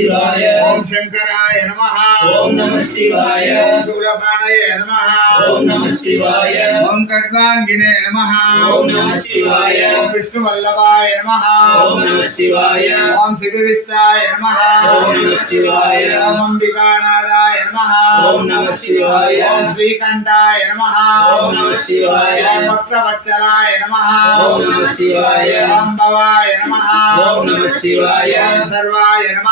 శివాయ ఓం శంకరాయ నమః ఓం నమః శివాయ ఓం శూలపాణయ నమః ఓం నమః శివాయ ఓం ఖడ్వాంగినే నమః ఓం నమః శివాయ ఓం విష్ణువల్లభాయ నమః ఓం నమః శివాయ ఓం శివవిష్టాయ నమః ఓం నమః శివాయ ఓం అంబికానాథాయ నమః ఓం నమః శివాయ ఓం శ్రీకంఠాయ నమః ఓం నమః శివాయ ఓం భక్తవత్సలాయ నమః ఓం నమః శివాయ ఓం భవాయ నమః ఓం నమః శివాయ ఓం సర్వాయ నమః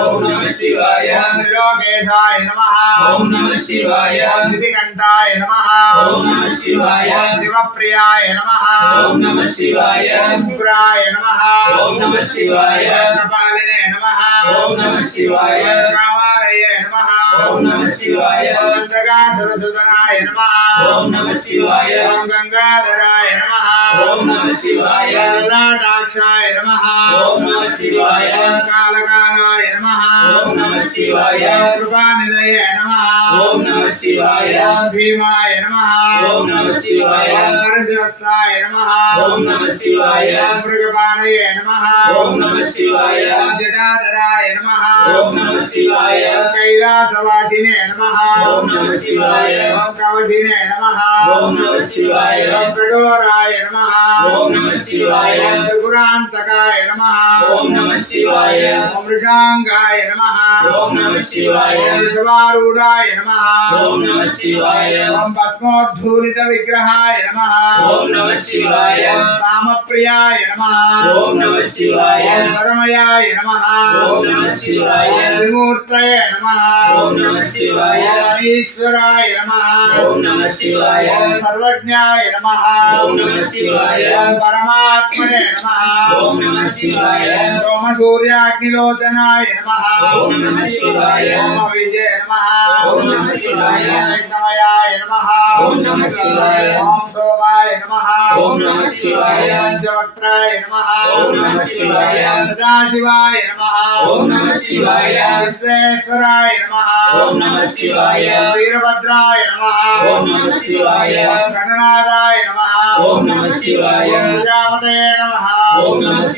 ఓం నమః శివాయ ఓం త్రిలోకేశాయ నమః ఓం నమః శివాయ ఓం సిద్ధికంఠాయ నమః ఓం నమః శివాయ ఓం శివప్రియాయ నమః ఓం నమః శివాయ ఓం ఉగ్రాయ నమః ఓం నమః శివాయ ఓం కపాలినే నమః ఓం నమః శివాయ ఓం కామారయ నమః ఓం నమః శివాయ ఓం అంతకాసురసుతనాయ నమః ఓం నమః శివాయ ఓం గంగాధరాయ నమః ఓం నమః శివాయ ఓం లలాటాక్షాయ నమః ఓం నమః శివాయ ఓం కాలకాలాయ నమః ఓం నమః శివాయ ఓం కృపానిధయ నమః ఓం నమః శివాయ ఓం భీమాయ నమః ఓం నమః శివాయ ఓం నరసింహస్థాయ నమః ఓం నమః శివాయ ఓం మృగపాణయ నమః ఓం నమః శివాయ ఓం జటాధరాయ నమః ఓం నమః శివాయ ఓం కైలాసవాసినే నమః ఓం నమః శివాయ ఓం కవచినే నమః ఓం నమః శివాయ ఓం కఠోరాయ నమః ఓం నమః శివాయ ఓం త్రిపురాంతకాయ నమః ఓం నమః శివాయ ఓం వృషాంగాయ నమః ఓం నమః శివాయ ఓం వృషభారూఢాయ నమః ఓం నమః శివాయ ఓం భస్మోద్ధూలిత విగ్రహాయ నమః ఓం నమః శివాయ ఓం సామప్రియాయ నమః ఓం నమః శివాయ ఓం పరమయాయ నమః ఓం నమః శివాయ ఓం త్రిమూర్తయ నమః ఓం నమః శివాయ ఓం అనీశ్వరాయ నమః ఓం నమః శివాయ ఓం సర్వజ్ఞాయ నమః ఓం నమః శివాయ ఓం పరమాత్మనే నమః ఓం నమః శివాయ ఓం సోమసూర్యాగ్నిలోచనాయ నమః ఓం నమః శివాయ ఓం విజయ నమః ఓం నమః శివాయ ఓం యజ్ఞమయాయ నమః ఓం నమః శివాయ ఓం సోమాయ నమః ఓం నమః శివాయ ఓం పంచవక్త్రాయ నమః ఓం నమః శివాయ ఓం సదాశివాయ నమః ఓం నమః శివాయ విశ్వేశ్వరాయ నమః ఓం నమః శివాయ వీరభద్రాయ నమః ఓం నమః శివాయ ఓం గణనాథాయ నమః ఓం నమః శివాయ ఓం ప్రజాపతయే నమః ఓం నమః